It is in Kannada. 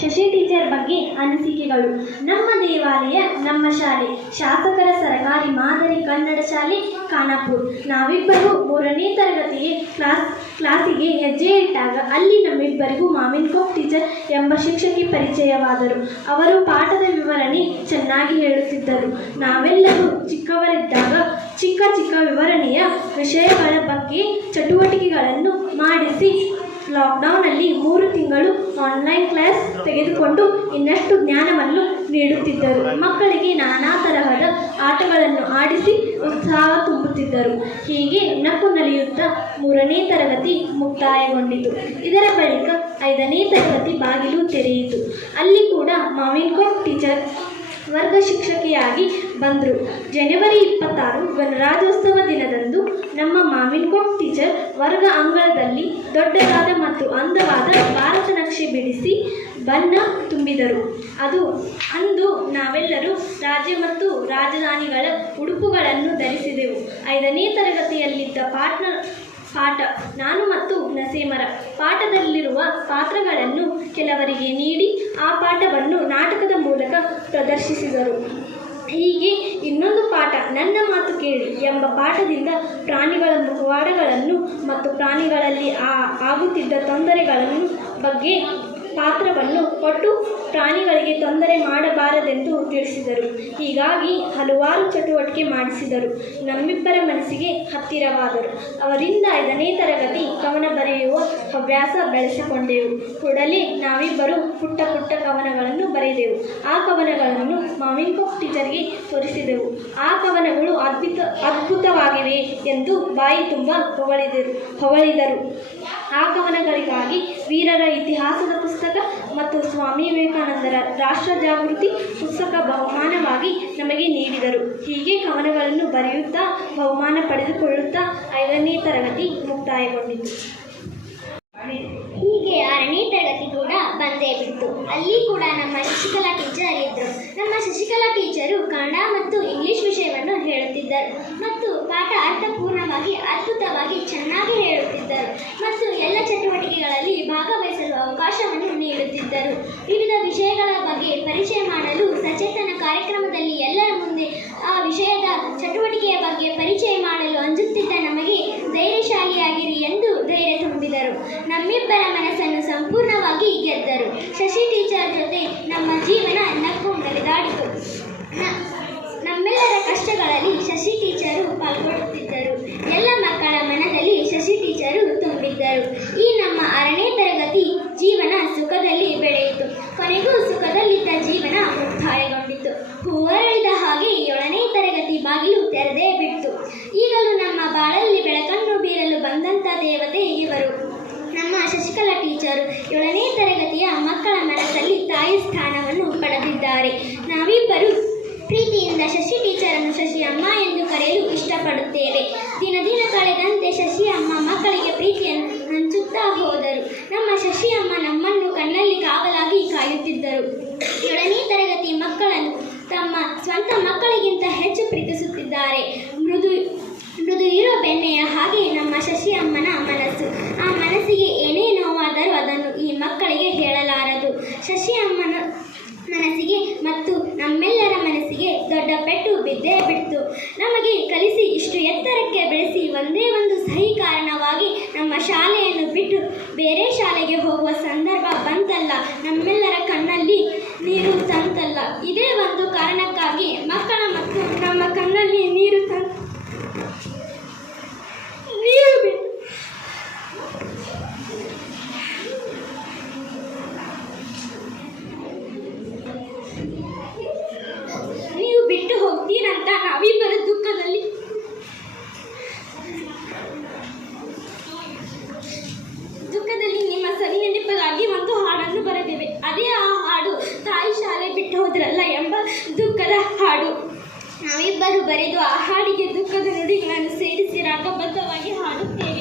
ಶಶಿ ಟೀಚರ್ ಬಗ್ಗೆ ಅನಿಸಿಕೆಗಳು. ನಮ್ಮ ದೇವಾಲಯ ನಮ್ಮ ಶಾಲೆ, ಶಾಸಕರ ಸರಕಾರಿ ಮಾದರಿ ಕನ್ನಡ ಶಾಲೆ ಖಾನಾಪುರ. ನಾವಿಬ್ಬರು 3ನೇ ತರಗತಿಗೆ ಕ್ಲಾಸಿಗೆ ಹೆಜ್ಜೆ ಇಟ್ಟಾಗ ಅಲ್ಲಿ ನಮ್ಮಿಬ್ಬರಿಗೂ ಮಾವಿನಕೊಪ್ಪ ಟೀಚರ್ ಎಂಬ ಶಿಕ್ಷಕಿ ಪರಿಚಯವಾದರು. ಅವರು ಪಾಠದ ವಿವರಣೆ ಚೆನ್ನಾಗಿ ಹೇಳುತ್ತಿದ್ದರು. ನಾವೆಲ್ಲರೂ ಚಿಕ್ಕವರಿದ್ದಾಗ ಚಿಕ್ಕ ಚಿಕ್ಕ ವಿವರಣೆಯ ವಿಷಯಗಳ ಬಗ್ಗೆ ಚಟುವಟಿಕೆಗಳನ್ನು ಮಾಡಿಸಿ ಲಾಕ್ಡೌನ್ನಲ್ಲಿ 3 ತಿಂಗಳು ಆನ್ಲೈನ್ ಕ್ಲಾಸ್ ತೆಗೆದುಕೊಂಡು ಇನ್ನಷ್ಟು ಜ್ಞಾನವನ್ನು ನೀಡುತ್ತಿದ್ದರು. ಮಕ್ಕಳಿಗೆ ನಾನಾ ತರಹದ ಆಟಗಳನ್ನು ಆಡಿಸಿ ಉತ್ಸಾಹ ತುಂಬುತ್ತಿದ್ದರು. ಹೀಗೆ ನಕ್ಕು ನಲಿಯುತ್ತಾ 3ನೇ ತರಗತಿ ಮುಕ್ತಾಯಗೊಂಡಿತು. ಇದರ ಬಳಿಕ 5ನೇ ತರಗತಿ ಬಾಗಿಲು ತೆರೆಯಿತು. ಅಲ್ಲಿ ಕೂಡ ಮಾವಿನಕೊಪ್ಪ ಟೀಚರ್ ವರ್ಗ ಶಿಕ್ಷಕಿಯಾಗಿ ಬಂದರು. ಜನವರಿ 26 ಗಣರಾಜ್ಯೋತ್ಸವ ದಿನದಂದು ನಮ್ಮ ಮಾವಿನಕೊಪ್ಪ ಟೀಚರ್ ವರ್ಗ ಅಂಗಳದಲ್ಲಿ ದೊಡ್ಡದಾದ ಮತ್ತು ಅಂದವಾದ ಭಾರತ ನಕ್ಷೆ ಬಿಡಿಸಿ ಬಣ್ಣ ತುಂಬಿದರು. ಅಂದು ನಾವೆಲ್ಲರೂ ರಾಜ್ಯ ಮತ್ತು ರಾಜಧಾನಿಗಳ ಉಡುಪುಗಳನ್ನು ಧರಿಸಿದೆವು. 5ನೇ ತರಗತಿಯಲ್ಲಿದ್ದ ಪಾಠ ನಾನು ಮತ್ತು ನಸೀಮರ ಪಾಠದಲ್ಲಿರುವ ಪಾತ್ರಗಳನ್ನು ಕೆಲವರಿಗೆ ನೀಡಿ ಆ ಪಾಠವನ್ನು ನಾಟಕದ ಮೂಲಕ ಪ್ರದರ್ಶಿಸಿದರು. ಹೀಗೆ ಇನ್ನೊಂದು ಪಾಠ ನನ್ನ ಮಾತು ಕೇಳಿ ಎಂಬ ಪಾಠದಿಂದ ಪ್ರಾಣಿಗಳ ಮುಖವಾಡಗಳನ್ನು ಮತ್ತು ಪ್ರಾಣಿಗಳಲ್ಲಿ ಆಗುತ್ತಿದ್ದ ತೊಂದರೆಗಳನ್ನು ಬಗ್ಗೆ ಪಾತ್ರವನ್ನು ಕೊಟ್ಟು ಪ್ರಾಣಿಗಳಿಗೆ ತೊಂದರೆ ಮಾಡಬಾರದೆಂದು ತಿಳಿಸಿದರು. ಹೀಗಾಗಿ ಹಲವಾರು ಚಟುವಟಿಕೆ ಮಾಡಿಸಿದರು. ನಮ್ಮಿಬ್ಬರ ಮನಸ್ಸಿಗೆ ಹತ್ತಿರವಾದರು. ಅವರಿಂದ 5ನೇ ತರಗತಿ ಕವನ ಬರೆಯುವ ಹವ್ಯಾಸ ಬೆಳೆಸಿಕೊಂಡೆವು. ಕೂಡಲೇ ನಾವಿಬ್ಬರು ಪುಟ್ಟ ಪುಟ್ಟ ಕವನಗಳನ್ನು ಬರೆದೆವು. ಆ ಕವನಗಳನ್ನು ಮಾವಿನಕೊಪ್ಪ ಟೀಚರ್ಗೆ ತೋರಿಸಿದೆವು. ಆ ಕವನಗಳು ಅದ್ಭುತವಾಗಿವೆ ಎಂದು ಬಾಯಿ ತುಂಬ ಹೊಗಳಿದರು. ಆ ಕವನಗಳಿಗಾಗಿ ವೀರರ ಇತಿಹಾಸದ ಪುಸ್ತಕ ಮತ್ತು ಸ್ವಾಮಿ ವಿವೇಕಾನಂದರ ರಾಷ್ಟ್ರ ಜಾಗೃತಿ ಪುಸ್ತಕ ಬಹುಮಾನವಾಗಿ ನಮಗೆ ನೀಡಿದರು. ಹೀಗೆ ಕವನಗಳನ್ನು ಬರೆಯುತ್ತಾ ಬಹುಮಾನ ಪಡೆದುಕೊಳ್ಳುತ್ತಾ 5ನೇ ತರಗತಿ ಮುಕ್ತಾಯಗೊಂಡಿತು. ಹೀಗೆ 6ನೇ ತರಗತಿ ಕೂಡ ಬಂದೇ ಬಿಟ್ಟು ಅಲ್ಲಿ ಕೂಡ ನಮ್ಮ ಶಶಿಕಲಾ ಟೀಚರ್ ಇದ್ದರು. ನಮ್ಮ ಶಶಿಕಲಾ ಟೀಚರು ಕನ್ನಡ ಮತ್ತು ಇಂಗ್ಲಿಷ್ ವಿಷಯವನ್ನು ಹೇಳುತ್ತಿದ್ದರು ಮತ್ತು ಪಾಠ ಅರ್ಥಪೂರ್ಣವಾಗಿ ಅದ್ಭುತವಾಗಿ ಚೆನ್ನಾಗಿ ಹೇಳುತ್ತಿದ್ದರು ಮತ್ತು ಎಲ್ಲ ಚಟುವಟಿಕೆಗಳಲ್ಲಿ ಭಾಗವಹಿಸಲು ಅವಕಾಶವನ್ನು ನೀಡುತ್ತಿದ್ದರು. ವಿವಿಧ ವಿಷಯಗಳ ಬಗ್ಗೆ ಪರಿಚಯ ಮಾಡಲು ಸಚೇತನ ಕಾರ್ಯಕ್ರಮದಲ್ಲಿ ಎಲ್ಲರ ಮುಂದೆ ಆ ವಿಷಯದ ಚಟುವಟಿಕೆಯ ಬಗ್ಗೆ ಪರಿಚಯ ಮಾಡಲು ಅಂಜುತ್ತಿದ್ದ ನಮಗೆ ಧೈರ್ಯಶಾಲಿಯಾಗಿರಿ ಎಂದು ಧೈರ್ಯ ತುಂಬಿದರು. ನಮ್ಮಿಬ್ಬರ ಮನಸ್ಸನ್ನು ಸಂಪೂರ್ಣವಾಗಿ ಗೆದ್ದರು. ಶಶಿ ಟೀಚರ್ ಜೊತೆ ನಮ್ಮ ಜೀವನ ನಕ್ಕು ನಲಿದಾಡಿತು. ನಮ್ಮೆಲ್ಲರ ಕಷ್ಟಗಳಲ್ಲಿ ಶಶಿ ಟೀಚರು ಪಾಲ್ಗೊಳ್ಳುತ್ತಿದ್ದರು. ಎಲ್ಲ ಮಕ್ಕಳ ಮನದಲ್ಲಿ ಶಶಿ ಟೀಚರು ತುಂಬಿದ್ದರು. ಈ ನಮ್ಮ 6ನೇ ತರಗತಿ ಜೀವನ ಸುಖದಲ್ಲಿ ಬೆಳೆಯಿತು. ಕೊನೆಗೂ ಸುಖದಲ್ಲಿದ್ದ ಜೀವನ ಮುಕ್ತಾಯಗೊಂಡಿತು. ಹೂವರಳಿದ ಹಾಗೆ 7ನೇ ತರಗತಿ ಬಾಗಿಲು ತೆರೆದೇ ಬಿಟ್ಟು. ಈಗಲೂ ನಮ್ಮ ಬಾಳಲ್ಲಿ ಬೆಳಕನ್ನು ಬೀರಲು ಬಂದಂಥ ದೇವತೆ ಇವರು. ನಮ್ಮ ಶಶಿಕಲಾ ಟೀಚರು 7ನೇ ತರಗತಿಯ ಮಕ್ಕಳ ಮನಸ್ಸಲ್ಲಿ ತಾಯಿ ಸ್ಥಾನವನ್ನು ಪಡೆದಿದ್ದಾರೆ. ನಾವಿಬ್ಬರು ಪ್ರೀತಿಯಿಂದ ಶಶಿ ಟೀಚರನ್ನು ಶಶಿ ಅಮ್ಮ ಎಂದು ಕರೆಯಲು ಇಷ್ಟಪಡುತ್ತೇವೆ. ದಿನ ಕಳೆದಂತೆ ಶಶಿ ಅಮ್ಮ ಮಕ್ಕಳಿಗೆ ಪ್ರೀತಿಯನ್ನು ಹಂಚುತ್ತಾ ಹೋದರು. ನಮ್ಮ ಶಶಿ ಅಮ್ಮ ನಮ್ಮನ್ನು ಕಣ್ಣಲ್ಲಿ ಕಾವಲಾಗಿ ಕಾಯುತ್ತಿದ್ದರು. 7ನೇ ತರಗತಿ ಮಕ್ಕಳನ್ನು ತಮ್ಮ ಸ್ವಂತ ಮಕ್ಕಳಿಗಿಂತ ಹೆಚ್ಚು ಪ್ರೀತಿಸುತ್ತಿದ್ದಾರೆ. ಮೃದು ಇರೋ ಬೆಣ್ಣೆಯ ಹಾಗೆ ನಮ್ಮ ಶಶಿ ಅಮ್ಮನ ಮನಸ್ಸು. ಆ ಮನಸ್ಸಿಗೆ ಏನೇ ನೋವಾದರೂ ಅದನ್ನು ಈ ಮಕ್ಕಳಿಗೆ ಹೇಳಲಾರದು. ಶಶಿ ಅಮ್ಮನ ಮನಸ್ಸಿಗೆ ಮತ್ತು ನಮ್ಮೆಲ್ಲರ ಮನಸ್ಸಿಗೆ ದೊಡ್ಡ ಪೆಟ್ಟು ಬಿದ್ದೇ ಬಿಡ್ತು. ನಮಗೆ ಕಲಿಸಿ ಇಷ್ಟು ಎತ್ತರಕ್ಕೆ ಬೆಳೆಸಿ ಒಂದೇ ಒಂದು ಸಹಿ ಕಾರಣವಾಗಿ ನಮ್ಮ ಶಾಲೆಯನ್ನು ಬಿಟ್ಟು ಬೇರೆ ಶಾಲೆಗೆ ಹೋಗುವ ಸಂದರ್ಭ ಬಂತಲ್ಲ, ನಮ್ಮೆಲ್ಲರ ಕಣ್ಣಲ್ಲಿ ನೀರು ತಂತಲ್ಲ. ಇದೇ ಒಂದು ಕಾರಣಕ್ಕಾಗಿ ಮಕ್ಕಳ ಮತ್ತು ನಮ್ಮ ಕಣ್ಣಲ್ಲಿ ನೀರು ನೀವು ಬಿಟ್ಟು ಹೋಗ್ತೀರಂತ ನಾವಿಬ್ಬರು ದುಃಖದಲ್ಲಿ ನಿಮ್ಮ ಸವಿ ನೆನಪಿಗಾಗಿ ಒಂದು ಹಾಡನ್ನು ಬರೆದಿವೆ. ಅದೇ ಆ ಹಾಡು ತಾಯಿ ಶಾಲೆ ಬಿಟ್ಟು ಹೋದ್ರಲ್ಲ ಎಂಬ ದುಃಖದ ಹಾಡು. ನಾವಿಬ್ಬರು ಬರೆದು ಆ ಹಾಡಿಗೆ ದುಃಖದ ನುಡಿಗಳನ್ನು ಸೇರಿಸಿ ರಾಗಬದ್ಧವಾಗಿ ಹಾಡುತ್ತೇವೆ.